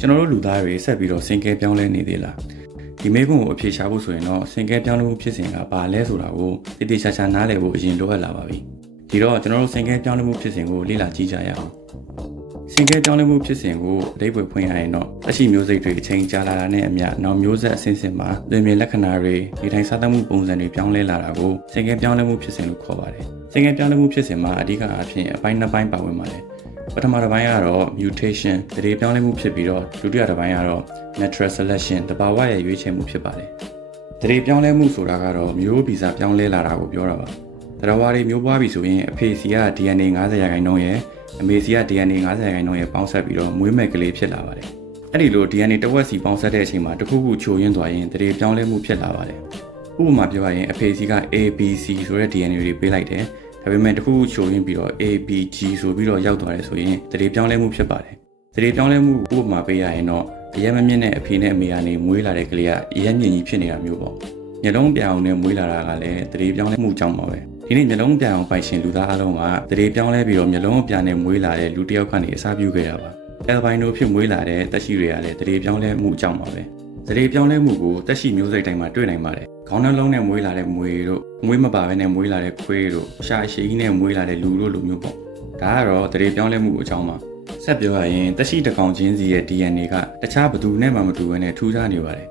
ကျွန်တော်တို့လူသားတွေဆက်ပြီးတော့စင်ကဲပြောင်းလဲနေသေးလားဒီမေးခွန်းကိုအဖြေရှာဖို့ဆိုရင်တော့စင်ကဲပြောင်းလဲမှုဖြစ်စဉ်ကဘာလဲဆိုတာကိုတည်တည်ချာချာနားလည်ဖို့အရင်လိုအပ်လာပါပြီဒီတော့ကျွန်တော်တို့စင်ကဲပြောင်းလဲမှုဖြစ်စဉ်ကိုလေ့လာကြည့်ကြရအောင်စင်ကဲပြောင်းလဲမှုဖြစ်စဉ်ကိုအဓိပ္ပာယ်ဖွင့်ရရင်တော့အရှိမျိုးစိတ်တွေအချိန်ကြာလာတာနဲ့အမျှနောက်မျိုးဆက်အဆင့်ဆင့်မှာလွင်ပြင်လက္ခဏာတွေဒီတိုင်းစားသတ်မှုပုံစံတွေပြောင်းလဲလာတာကိုစင်ကဲပြောင်းလဲမှုဖြစ်စဉ်လို့ခေါ်ပါတယ်စင်ကဲပြောင်းလဲမှုဖြစ်စဉ်မှာအဓိကအားဖြင့်အပိုင်းနှစ်ပိုင်းပါဝင်ပါတယ်ပထမတစ်ပိုင်းကတော့ mutation တရေပြောင်းလဲမှုဖြစ်ပြီးတော့ဒုတိယတစ်ပိုင်းကတော့ natural selection တဘာဝရဲ့ရွေးချယ်မှုဖြစ်ပါတယ်တရေပြောင်းလဲမှုဆိုတာကတော့မျိုးဗီဇပြောင်းလဲလာတာကိုပြောတာပါတရဝါတွေမျိုးပွားပြီဆိုရင်အဖေစီက DNA 50% ရဲ့အမေစီက DNA 50% ရဲ့ပေါင်းဆက်ပြီးတော့မွေးမဲ့ကလေးဖြစ်လာပါတယ်အဲ့ဒီလို DNA တစ်ဝက်စီပေါင်းဆက်တဲ့အချိန်မှာတစ်ခုခုချိုရင်းသွားရင်တရေပြောင်းလဲမှုဖြစ်လာပါတယ်ဥပမာပြောရရင်အဖေစီက ABC ဆိုတဲ့ DNA တွေပေးလိုက်တယ်ဒါပေမဲ့တစ်ခုခုချိုရင်းပြီးတော့ ABG ဆိုပြီးတော့ရောက်သွားတယ်ဆိုရင်တရေပြောင်းလဲမှုဖြစ်ပါတယ်တရေပြောင်းလဲမှုဥပမာပေးရရင်တော့အရက်မမြင့်တဲ့အဖေနဲ့အမေကနေမွေးလာတဲ့ကလေးကအရက်မြင့်ကြီးဖြစ်နေတာမျိုးပေါ့မျက်လုံးပြောင်နဲ့မွေးလာတာကလည်းတရေပြောင်းလဲမှုကြောင့်ပါပဲဒီနေ့မျက်လုံးပြောင်ပိုင်ရှင်လူသားအလုံးကတရေပြောင်းလဲပြီးတော့မျက်လုံးအပြာနဲ့မွေးလာတဲ့လူတစ်ယောက်ကနေအစားပြုခဲ့တာပါအယ်ဘိုင်နိုဖြစ်မွေးလာတဲ့တက်ရှိတွေကလည်းတရေပြောင်းလဲမှုကြောင့်ပါပဲတရေပြောင်းလဲမှုကိုတက်ရှိမျိုးစိတ်တိုင်းမှာတွေ့နိုင်ပါတယ်ခေါင်းနှလုံးနဲ့မွေးလာတဲ့မွေတို့မွေးမပါဘဲနဲ့မွေးလာတဲ့ခွေးတို့ရှားရှိကြီးနဲ့မွေးလာတဲ့လူတို့လိုမျိုးပေါ့ဒါကတော့တရေပြောင်းလဲမှုအကြောင်းပါဆက်ပြောရရင်တက်ရှိတစ်ကောင်ချင်းစီရဲ့ DNA ကတခြားဘသူနဲ့မှမတူဘဲနဲ့ထူးခြားနေပါတယ်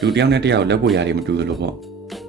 လူတစ်ယောက်နဲ့တစ်ယောက်လက်ပွေရာတွေမတူသလိုပေါ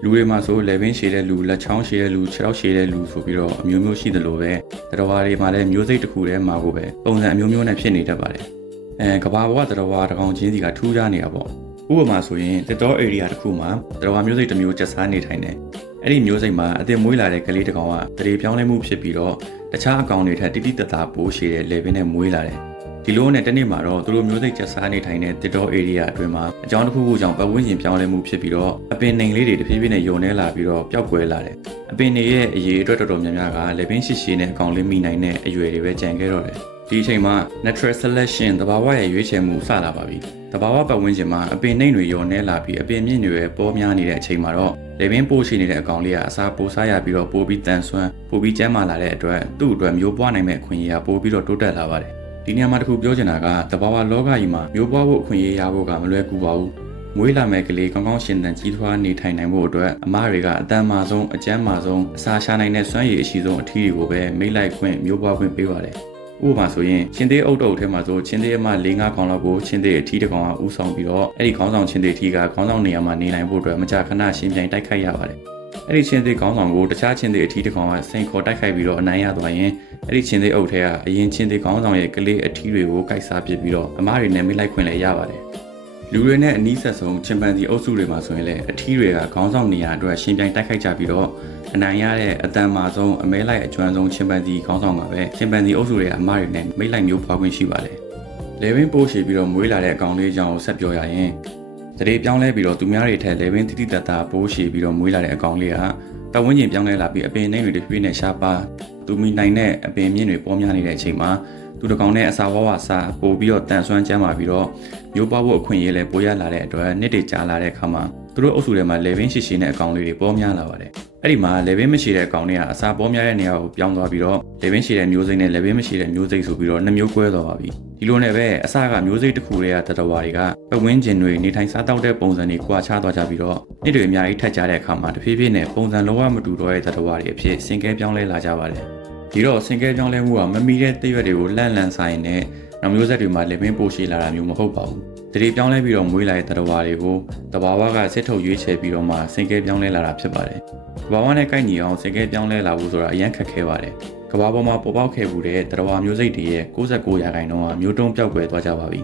့လူတွေမှာဆိုလက်ဘင်းရှည်တဲ့လူလက်ချောင်းရှည်တဲ့လူခြေထောက်ရှည်တဲ့လူဆိုပြီးတော့အမျိုးမျိုးရှိသလိုပဲတရဝါတွေမှာလည်းမျိုးစိတ်တစ်ခုတည်းမှာကိုပဲပုံစံအမျိုးမျိုးနဲ့ဖြစ်နေတတ်ပါတယ်ကဘာပေါ်ကတရဝါတစ်ကောင်ချင်းစီကထူးခြားနေတာပေါ့ဥပမာဆိုရင်တစ်တော် area တစ်ခုမှာတရဝါမျိုးစိတ်တစ်မျိုးကျက်စားနေထိုင်တယ်အဲ့ဒီမျိုးစိတ်မှာအသင်မွေးလာတဲ့ကလေးတစ်ကောင်ကတရေပြောင်းလဲမှုဖြစ်ပြီးတော့တခြားအကောင်တွေထက်တိတိတသားပိုးရှည်တဲ့ level နဲ့မွေးလာတယ်ဒီလိုနဲ့တနေ့မှာတော့သူတို့မျိုးစိတ်ကျက်စားနေထိုင်တဲ့တစ်တော် area အတွင်းမှာအကြောင်းတစ်ခုခုကြောင့်ပတ်ဝန်းကျင်ပြောင်းလဲမှုဖြစ်ပြီးတော့အပင်နှိမ်လေးတွေတဖြည်းဖြည်းနဲ့ယုံနေလာပြီးတော့ပျောက်ကွယ်လာတယ်အပင်တွေရဲ့အရေးအတွက်တော်တော်များများက level ရှည်ရှည်နဲ့အကောင်လေးမိနိုင်တဲ့အရွယ်တွေပဲကျန်ခဲ့တော့တယ်ဒီအချိန်မှာ natural selection တဘာဝရဲ့ရွေးချယ်မှုစလာပါပြီတဘာဝပတ်ဝန်းကျင်မှာအပင်နှိမ်တွေယုံနေလာပြီးအပင်မြင့်တွေပေါ်များနေတဲ့အချိန်မှာတော့လေပင်ပိုးရှိနေတဲ့အကောင်လေးကအစာပိုးစားရပြီးတော့ပိုးပြီးတန်ဆွမ်းပိုးပြီးကျန်းမာလာတဲ့အတွက်သူ့အတွက်မျိုးပွားနိုင်မဲ့အခွင့်အရေးကပိုးပြီးတော့တိုးတက်လာပါတယ်ဒီနေရာမှာတခုပြောချင်တာကတဘာဝလောကကြီးမှာမျိုးပွားဖို့အခွင့်အရေးရဖို့ကမလွယ်ကူပါဘူးမွေးလာမဲ့ကလေးကောင်းကောင်းရှင်သန်ကြီးထွားနေထိုင်နိုင်ဖို့အတွက်အမတွေကအတန်မာဆုံးအကျန်းမာဆုံးအစာရှာနိုင်တဲ့စွမ်းရည်အရှိဆုံးအထီးတွေကိုပဲမိတ်လိုက်ခွင့်မျိုးပွားခွင့်ပေးပါတယ်ဥပမာဆိုရင်ချင်းသေးအုပ်တုပ်ထဲမှာဆိုချင်းသေးအမ၄-၅ခေါင်းလောက်ကိုချင်းသေးအထီးတစ်ကောင်ကဥဆောင်ပြီးတော့အဲ့ဒီခေါင်းဆောင်ချင်းသေးအထီးကခေါင်းဆောင်နေရာမှာနေနိုင်ဖို့အတွက်မကြာခဏရှင်ပြိုင်တိုက်ခိုက်ရပါတယ်အဲ့ဒီချင်းသေးခေါင်းဆောင်ကိုတခြားချင်းသေးအထီးတစ်ကောင်ကစိန်ခေါ်တိုက်ခိုက်ပြီးတော့အနိုင်ရသွားရင်အဲ့ဒီချင်းသေးအုပ်ထဲကအရင်ချင်းသေးခေါင်းဆောင်ရဲ့ကလေးအထီးတွေကိုကိုက်စားပစ်ပြီးတော့အမတွေနဲ့မိလိုက်ခွင့်လည်းရပါတယ်လူတွေနဲ့အနီးဆက်ဆုံးချင်ပန်စီအုပ်စုတွေမှာဆိုရင်လည်းအထီးတွေကခေါင်းဆောင်နေရာအတွက်ရှင်ပြိုင်တိုက်ခိုက်ကြပြီးတော့အနိုင်ရတဲ့အတန်မာဆုံးအမဲလိုက်အကျွမ်းဆုံးချင်ပန်စီခေါင်းဆောင်ကပဲချင်ပန်စီအုပ်စုတွေကအမတွေနဲ့မိလိုက်မျိုးဖွာခွင့်ရှိပါတယ်လေဘင်းပိုးရှည်ပြီးတော့မွေးလာတဲ့အကောင်လေးကြောင့်ဆက်ပြောရရင်တရေပြောင်းလဲပြီးတော့သူများတွေထက်လေဘင်းတိတိတတ်တာပိုးရှည်ပြီးတော့မွေးလာတဲ့အကောင်လေးကပတ်ဝန်းကျင်ပြောင်းလဲလာပြီးအပင်နှိမ်တွေတစ်ပြေးနဲ့ရှားပါသူမိနိုင်တဲ့အပင်မြင့်တွေပေါ်များနေတဲ့အချိန်မှာသူတကောင်နဲ့အစာဝဝစာပို့ပြီးတော့တန်ဆွမ်းကျန်းမာပြီးတော့မျိုးပွားဖို့အခွင့်အရေးလည်းပိုရလာတဲ့အတွက်နှစ်တွေကြာလာတဲ့အခါမှာသူတို့အုပ်စုထဲမှာလေဘင်းရှိရှိနဲ့အကောင်လေးတွေပေါ်များလာပါတယ်အဲ့ဒီမှာလေဘင်းမရှိတဲ့အကောင်တွေကအစာပေါ်များတဲ့နေရာကိုပြောင်းသွားပြီးတော့လေဘင်းရှိတဲ့မျိုးစိတ်နဲ့လေဘင်းမရှိတဲ့မျိုးစိတ်ဆိုပြီးတော့နှစ်မျိုးကွဲသွားပါပြီဒီလိုနဲ့ပဲအစာကမျိုးစိတ်တစ်ခုတည်းကတတဝါတွေကပတ်ဝန်းကျင်တွေနေထိုင်စားတောက်တဲ့ပုံစံတွေကွာခြားသွားကြပြီးတော့နှစ်တွေအများကြီးထပ်ကြတဲ့အခါမှာတဖြည်းဖြည်းနဲ့ပုံစံလုံးဝမတူတော့တဲ့တတဝါတွေအဖြစ်စင်ကဲပြောင်းလဲလာကြပါတယ်ဒီတော့စင်ကဲပြောင်းလဲမှုကမမီတဲ့တရွက်တွေကိုလှန်ဆိုင်နဲ့နောက်မျိုးဆက်တွေမှာလေပင်ပိုရှိလာတာမျိုးမဟုတ်ပါဘူးတတိပြောင်းလဲပြီးတော့မွေးလာတဲ့တရဝါတွေကိုတဘာဝကစစ်ထုတ်ရွေးချယ်ပြီးတော့မှစင်ကဲပြောင်းလဲလာတာဖြစ်ပါတယ်ကဘာဝနဲ့ကိုက်ညီအောင်စင်ကဲပြောင်းလဲလာဖို့ဆိုတာအရင်ခက်ခဲပါတယ်ကဘာပေါ်မှာပေါ်ပေါက်ခဲ့မှုတဲ့တရဝါမျိုးစိတ်တွေရဲ့69%ကမျိုးတုံးပြောက်ကွယ်သွားကြပါပြီ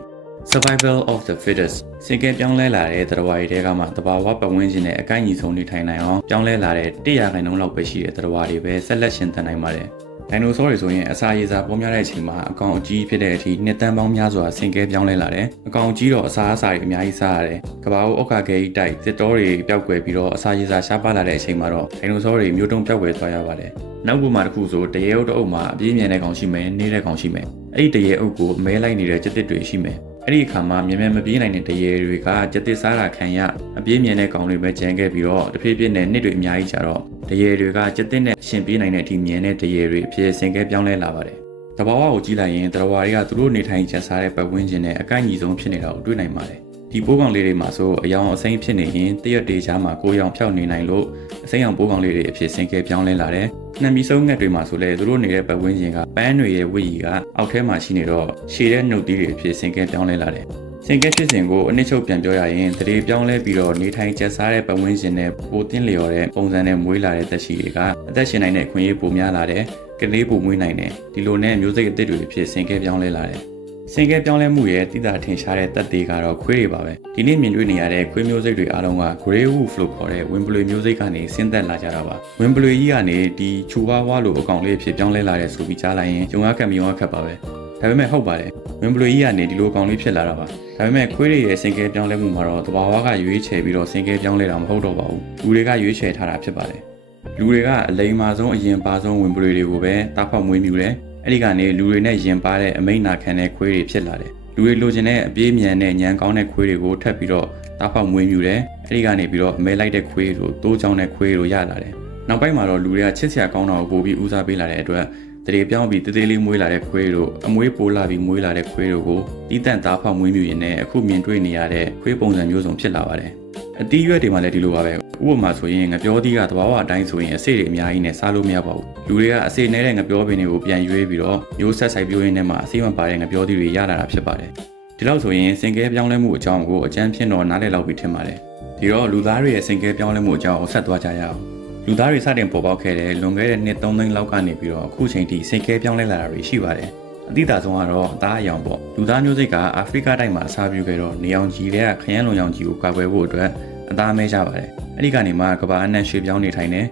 Survival of the fittest စင်ကဲပြောင်းလဲလာတဲ့တရဝါတွေထဲကမှတဘာဝပတ်ဝန်းကျင်နဲ့အကိုက်ညီဆုံးနေထိုင်နိုင်အောင်ပြောင်းလဲလာတဲ့100%လောက်ပဲရှိတဲ့တရဝါတွေပဲဆက်လက်ရှင်သန်နိုင်ပါတယ်ဒိုင်နိုဆောတွေဆိုရင်အစာရေစာပေါ်များတဲ့အချိန်မှာအကောင်အကြီးဖြစ်တဲ့အထိနှစ်တန်းပေါင်းများစွာဆင်ကဲပြောင်းလဲလာတယ်။အကောင်ကြီးတော့အစာတွေအများကြီးစားရတယ်။ကဘာဦးအောက်ကခဲကြီးတိုက်သစ်တောတွေပျောက်ကွယ်ပြီးတော့အစာရေစာရှားပါလာတဲ့အချိန်မှာတော့ဒိုင်နိုဆောတွေမျိုးတုံးပျောက်ကွယ်သွားရပါတယ်။နောက်ပုံမှာတစ်ခုဆိုတရေအုပ်တစ်အုပ်မှာအပြင်းမြန်တဲ့ကောင်ရှိမယ်၊နေတဲ့ကောင်ရှိမယ်။အဲ့ဒီတရေအုပ်ကိုမဲလိုက်နေတဲ့ကြက်တစ်တွေရှိမယ်။အဲ့ဒီအခါမှာမြန်မြန်မပြေးနိုင်တဲ့တရေတွေကကြက်တစ်စားတာခံရအပြင်းမြန်တဲ့ကောင်တွေပဲကျန်ခဲ့ပြီးတော့တဖြည်းဖြည်းနဲ့နှစ်တွေအများကြီးကြာတော့တရေတွေကကြက်တစ်နဲ့ရှင်ပြေးနိုင်တဲ့အထိမြန်တဲ့တရေတွေအဖြစ်ဆင်ကဲပြောင်းလဲလာပါတယ်။ တဘာဝကိုကြည့်လိုက်ရင်တရဝါတွေကသူတို့နေထိုင်ကျစားတဲ့ပတ်ဝန်းကျင်နဲ့အကိုက်ညီဆုံးဖြစ်နေတာကိုတွေ့နိုင်ပါတယ်ဒီပိုးကောင်လေးတွေမှာဆိုအယောင်အစိမ်းဖြစ်နေရင်တရက်တေချာမှာကိုရောင်ဖြောက်နေနိုင်လို့အစိမ်းအောင်ပိုးကောင်လေးတွေအဖြစ်ဆင်ကဲပြောင်းလဲလာတယ်နှံမီဆုံးငက်တွေမှာဆိုလဲသူတို့နေတဲ့ပတ်ဝန်းကျင်ကပန်းတွေရဲ့ဝိရီကအောက်ထဲမှာရှိနေတော့ရှည်တဲ့နှုတ်သီးတွေအဖြစ်ဆင်ကဲပြောင်းလဲလာတယ်ဆင်ကဲဖြစ်စဉ်ကိုအနည်းချုပ်ပြန်ပြောရရင်တရေပြောင်းလဲပြီးတော့နေထိုင်ကျစားတဲ့ပတ်ဝန်းကျင်နဲ့ပိုတင်းလျော်တဲ့ပုံစံနဲ့မွေးလာတဲ့သက်ရှိတွေကအသက်ရှင်နိုင်တဲ့အခွင့်အရေးပိုများလာတယ်ကလေးပိုမွေးနိုင်တယ်ဒီလိုနဲ့မျိုးစိတ်အသစ်တွေအဖြစ်ဆင်ကဲပြောင်းလဲလာတယ်ဆင်ကဲပြောင်းလဲမှုရဲ့တိတာထင်ရှားတဲ့သက်သေကတော့ခွေးတွေပါပဲဒီနေ့မြင်တွေ့နေရတဲ့ခွေးမျိုးစိတ်တွေအားလုံးက Grey Wolf လို့ခေါ်တဲ့ဝင်းပလွေမျိုးစိတ်ကနေဆင်းသက်လာကြတာပါဝင်းပလွေကြီးကနေဒီချူဝါဝါလိုအကောင်လေးဖြစ်ပြောင်းလဲလာတဲ့ဆိုပြီးကြားလိုက်ရင်ဂျုံကကံမြုံကခတ်ပါပဲဒါပေမဲ့ဟုတ်ပါတယ်ဝင်းပလွေကြီးကနေဒီလိုအကောင်လေးဖြစ်လာတာပါဒါပေမဲ့ခွေးတွေရဲ့ဆင်ကဲပြောင်းလဲမှုမှာတော့တဘာဝကရွေးချယ်ပြီးတော့ဆင်ကဲပြောင်းလဲတာမဟုတ်တော့ပါဘူးလူတွေကရွေးချယ်ထားတာဖြစ်ပါတယ်လူတွေကအလိမ်မာဆုံးအရင်ပါဆုံးဝင်းပလွေတွေကိုပဲတားဖောက်မွေးမြူတယ်အဲ့ဒီကနေလူတွေနဲ့ရင်ပါတဲ့အမိန့်နာခံတဲ့ခွေးတွေဖြစ်လာတယ်လူတွေလိုချင်တဲ့အပြေးမြန်တဲ့ညံကောင်းတဲ့ခွေးတွေကိုထပ်ပြီးတော့တားဖောက်မွေးမြူတယ်အဲ့ဒီကနေပြီးတော့အမဲလိုက်တဲ့ခွေးတို့တိုးချောင်းတဲ့ခွေးတို့ရလာတယ်နောက်ပိုင်းမှာတော့လူတွေကချစ်စရာကောင်းတာကိုပို့ပြီးဦးစားပေးလာတဲ့အတွက်တရေပြောင်းပြီးတေးသေးလေးမွေးလာတဲ့ခွေးတို့အမွေးပိုးလာပြီးမွေးလာတဲ့ခွေးတို့ကိုတီးတန့်တားဖောက်မွေးမြူရင်းနဲ့အခုမြင်တွေ့နေရတဲ့ခွေးပုံစံမျိုးစုံဖြစ်လာပါတယ်အတီးရွက်တွေမှာလည်းဒီလိုပါပဲဥပမာဆိုရင်ငပြောသီးကသဘာဝအတိုင်းဆိုရင်အစိတွေအများကြီးနဲ့စားလို့မရပါဘူးလူတွေကအစိနဲတဲ့ငပြောပင်တွေကိုပြန်ရွေးပြီးတော့မျိုးဆက်ဆိုင်ပြိုးရင်းထဲမှာအစိမပါတဲ့ငပြောသီးတွေရလာတာဖြစ်ပါတယ်ဒီလောက်ဆိုရင်စင်ကဲပြောင်းလဲမှုအကြောင်းကိုအကျဉ်းဖြင့်တော့နားလည်လောက်ပြီးထင်ပါတယ်ဒီတော့လူသားတွေရဲ့စင်ကဲပြောင်းလဲမှုအကြောင်းကိုဆက်သွားကြရအောင်လူသားတွေစတင်ပေါ်ပေါက်ခဲ့တဲ့လွန်ခဲ့တဲ့နှစ်3သိန်းလောက်ကနေပြီးတော့အခုချိန်ထိစင်ကဲပြောင်းလဲလာတာတွေရှိပါတယ်အတိအသာဆုံးကတော့အသားအယောင်ပေါ့လူသားမျိုးစိတ်ကအာဖရိကတိုက်မှာအစားပြုခဲ့တော့နေအောင်ကြီးတဲ့ခရမ်းလုံရောင်ကြီးကိုကာကွယ်ဖို့အတွက်အသားမဲကြပါတယ်အဲ့ဒီကနေမှကဘာအနှံ့ရွှေ့ပြောင်းနေထိုင်တယ်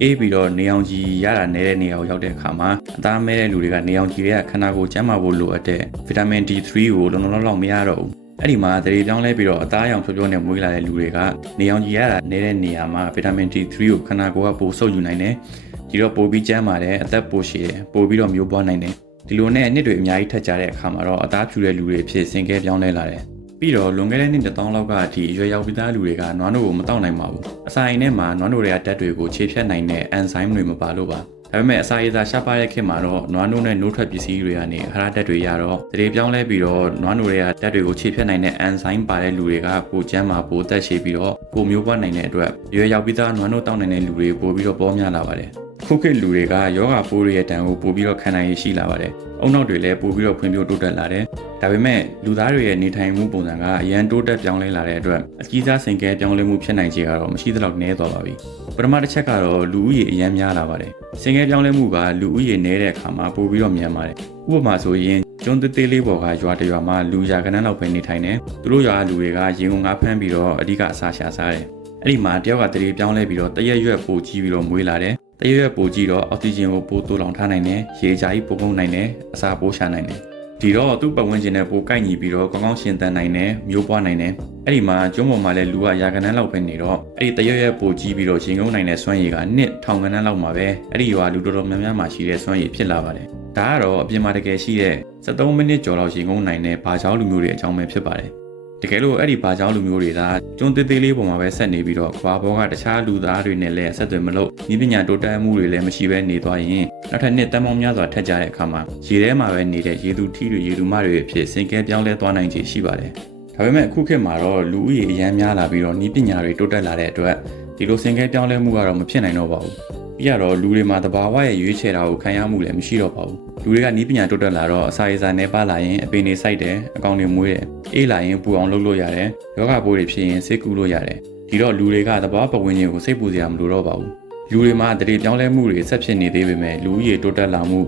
အေးပြီးတော့နေအောင်ကြီးရတာနေတဲ့နေရာကိုရောက်တဲ့အခါမှာအသားမဲတဲ့လူတွေကနေအောင်ကြီးရဲ့ခန္ဓာကိုယ်ကျန်းမာဖို့လိုအပ်တဲ့ဗီတာမင် D3 ကိုလုံလောက်မရတော့ဘူးအဲ့ဒီမှာတရေပြောင်းလဲပြီးတော့အသားအယောင်ဖြိုးဖြိုးနဲ့မွေးလာတဲ့လူတွေကနေအောင်ကြီးရတာနေတဲ့နေရာမှာဗီတာမင် D3 ကိုခန္ဓာကိုယ်ကပိုစုပ်ယူနိုင်တယ်ဒီတော့ပိုပြီးကျန်းမာတယ်အသက်ပိုရှည်တယ်ပိုပြီးတော့မျိုးပွားနိုင်တယ်ဒီလိုနဲ့နှစ်တွေအများကြီးထက်ကြတဲ့အခါမှာတော့အသားဖြူတဲ့လူတွေဖြစ်စင်ကဲပြောင်းလဲလာတယ်ပြီးတော့လွန်ခဲ့တဲ့နှစ်1000လောက်ကအထိရွယ်ရောက်ပြီးသားလူတွေကနွားနို့ကိုမတောက်နိုင်ပါဘူးအစာအိမ်ထဲမှာနွားနို့တွေကဓာတ်တွေကိုခြေဖြတ်နိုင်တဲ့အန်ဇိုင်းတွေမပါလို့ပါဒါပေမဲ့အစာရည်သာရှားပါတဲ့ခေတ်မှာတော့နွားနို့နဲ့နို့ထွက်ပစ္စည်းတွေကနေအဟာရဓာတ်တွေရတော့တရေပြောင်းလဲပြီးတော့နွားနို့တွေကဓာတ်တွေကိုခြေဖြတ်နိုင်တဲ့အန်ဇိုင်းပါတဲ့လူတွေကပိုကျန်းမာပိုသက်ရှည်ပြီးတော့ပိုမျိုးပွားနိုင်တဲ့အတွက်ရွယ်ရောက်ပြီးသားနွားနို့တောက်နိုင်တဲ့လူတွေပိုပြီးတော့ပေါများလာပါတယ်ခုခေတ်လူတွေကယောဂပိုးတွေရဲ့တန်ကိုပိုပြီးတော့ခံနိုင်ရရှိလာပါတယ်။အုံနောက်တွေလည်းပိုပြီးတော့ဖွံ့ဖြိုးတိုးတက်လာတယ်။ဒါပေမဲ့လူသားတွေရဲ့နေထိုင်မှုပုံစံကအရန်တိုးတက်ပြောင်းလဲလာတဲ့အတွက်အကြီးစားစင်ကဲပြောင်းလဲမှုဖြစ်နိုင်ခြေကတော့မရှိသလောက်နည်းသွားပါပြီ။ပထမတစ်ချက်ကတော့လူဦးရေအရန်များလာပါတယ်။စင်ကဲပြောင်းလဲမှုကလူဦးရေနည်းတဲ့အခါမှာပိုပြီးတော့မြန်ပါတယ်။ဥပမာဆိုရင်ကျွန်းသေးလေးပေါ်ကရွာတရွာမှာလူရာခဏလောက်ပဲနေထိုင်တယ်။သူတို့ရွာလူတွေကရေကုန်ငါးဖမ်းပြီးတော့အဓိကအစာရှာစားတယ်။အဲ့ဒီမှာတယောက်ကတရေပြောင်းလဲပြီးတော့တရက်ရွက်ပိုကြီးပြီးတော့မွေးလာတယ်။တရွက်ပိုကြည့်တော့အောက်ဆီဂျင်ကိုပိုတိုးလောင်ထားနိုင်တယ်။ရေကြာကြီးပိုကုန်နိုင်တယ်။အစာပိုးရှာနိုင်တယ်။ဒီတော့သူ့ပတ်ဝန်းကျင်နဲ့ပိုကိုက်ညီပြီးတော့ကောင်းကောင်းရှင်သန်နိုင်တယ်။မျိုးပွားနိုင်တယ်။အဲ့ဒီမှာကျွန်းပေါ်မှာလည်းလူကရာခဏန်းလောက်ပဲနေတော့အဲ့ဒီတရွက်ပိုကြီးပြီးတော့ရင်ငုံနိုင်တဲ့စွမ်းရည်ကနှစ်ထောင်ခဏန်းလောက်မှာပဲအဲ့ဒီရွာလူတော်တော်များများမှာရှိတဲ့စွမ်းရည်ဖြစ်လာပါတယ်။ဒါကတော့အပြင်မှာတကယ်ရှိတဲ့73မိနစ်ကျော်လောက်ရင်ငုံနိုင်တဲ့ဘာချောင်းလူမျိုးတွေအကြောင်းပဲဖြစ်ပါတယ်။တကယ်လို့အဲ့ဒီဘာကြောင်းလူမျိုးတွေကကျွန်းသေးသေးလေးပေါ်မှာပဲဆက်နေပြီးတော့ခွာဘောကတခြားလူသားတွေနဲ့လည်းဆက်သွယ်မလို့ဤပညာတိုးတက်မှုတွေလည်းမရှိဘဲနေသွားရင်နောက်ထပ်နှစ်တန်းပေါင်းများစွာထက်ကြတဲ့အခါမှာရေထဲမှာပဲနေတဲ့ရေသူထီးတွေရေသူမတွေအဖြစ်စင်ကဲပြောင်းလဲသွားနိုင်ခြေရှိပါတယ်။ဒါပေမဲ့အခုခေတ်မှာတော့လူဦးရေအများများလာပြီးတော့ဤပညာတွေတိုးတက်လာတဲ့အတွက်ဒီလိုစင်ကဲပြောင်းလဲမှုကတော့မဖြစ်နိုင်တော့ပါဘူး။ပြီးတော့လူတွေမှာတဘာဝရဲ့ရွေးချယ်တာကိုခံရမှုလည်းမရှိတော့ပါဘူး။လူတွေကဤပညာတိုးတက်လာတော့အစာရေစာနဲ့ပါလာရင်အပင်တွေစိုက်တယ်အကောင်တွေမွေးတယ်အေးလာရင်ပူအောင်လုပ်လို့ရတယ်ယောဂပိုးတွေဖြစ်ရင်စိတ်ကူးလို့ရတယ်ဒီတော့လူတွေကတဘာဝပတ်ဝန်းကျင်ကိုစိတ်ပူစရာမလိုတော့ပါဘူးလူတွေမှာတရေပြောင်းလဲမှုတွေဆက်ဖြစ်နေသေးပေမဲ့လူဦးရေတိုးတက်လာမှု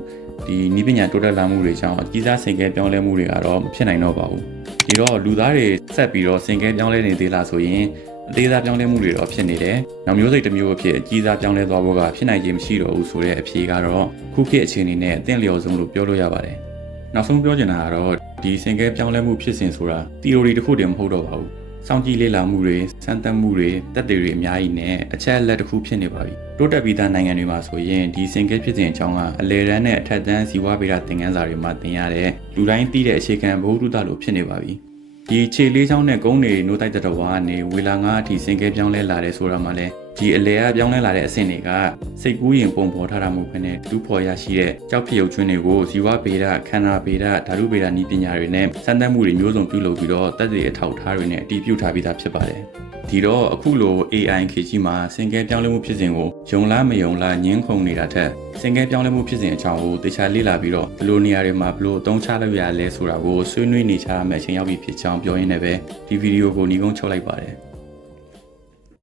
ဒီဤပညာတိုးတက်လာမှုတွေကြောင့်အကြီးစားစင်ကဲပြောင်းလဲမှုတွေကတော့မဖြစ်နိုင်တော့ပါဘူးဒီတော့လူသားတွေဆက်ပြီးတော့စင်ကဲပြောင်းလဲနေသေးလားဆိုရင်အသေးစားပြောင်းလဲမှုတွေတော့ဖြစ်နေတယ်။နောက်မျိုးစိတ်တစ်မျိုးအဖြစ်အကြီးစားပြောင်းလဲသွားဖို့ကဖြစ်နိုင်ခြင်းမရှိတော့ဘူးဆိုတဲ့အဖြေကတော့ခုခေတ်အခြေအနေနဲ့အသင့်လျော်ဆုံးလို့ပြောလို့ရပါတယ်။နောက်ဆုံးပြောချင်တာကတော့ဒီစင်ကဲပြောင်းလဲမှုဖြစ်စဉ်ဆိုတာ theory တစ်ခုတည်းမဟုတ်တော့ပါဘူး။စောင့်ကြည့်လေ့လာမှုတွေစမ်းသပ်မှုတွေတက်တွေအများကြီးနဲ့အချက်အလက်တစ်ခုဖြစ်နေပါပြီ။တိုးတက်ပြီးသားနိုင်ငံတွေမှာဆိုရင်ဒီစင်ကဲဖြစ်စဉ်အကြောင်းကအလဲတန်းနဲ့အထက်တန်းဇီဝဗေဒသင်ခန်းစာတွေမှာသင်ရတဲ့လူတိုင်းသိတဲ့အခြေခံဘဝတုဒလို့ဖြစ်နေပါပြီ။ဒီခြေလေးချောင်းနဲ့ကုန်းတွေနိုးတိုက်တဲ့တော်ကနေဝေလာငါးအထိစင်ကဲပြောင်းလဲလာတယ်ဆိုတာမှလည်း ဒီအလဲကပြောင်းလဲလာတဲ့အဆင့်တွေကစိတ်ကူးရင်ပုံဖော်ထားတာမဟုတ်ဘဲနဲ့လူဖော်ရရှိတဲ့ကြောက်ဖြစ်ရုပ်ချွင်းတွေကိုဇီဝဗေဒခန္ဓာဗေဒဓာတုဗေဒနည်းပညာတွေနဲ့စမ်းသပ်မှုတွေမျိုးစုံပြုလုပ်ပြီးတော့သက်သေအထောက်အထားတွေနဲ့အတည်ပြုထားပြီးသားဖြစ်ပါတယ်ဒီတော့အခုလို AI ခေတ်ကြီးမှာစင်ကဲပြောင်းလဲမှုဖြစ်စဉ်ကိုယုံလားမယုံလားညှင်းခုန်နေတာထက်စင်ကဲပြောင်းလဲမှုဖြစ်စဉ်အကြောင်းကိုတေချာလေ့လာပြီးတော့ဘယ်လိုနေရာတွေမှာဘယ်လိုအသုံးချလို့ရလဲဆိုတာကိုဆွေးနွေးနေချရမယ့်အချိန်ရောက်ပြီဖြစ်ကြောင်းပြောရင်းနဲ့ပဲဒီဗီဒီယိုကိုညီကုန်းချုပ်လိုက်ပါတယ်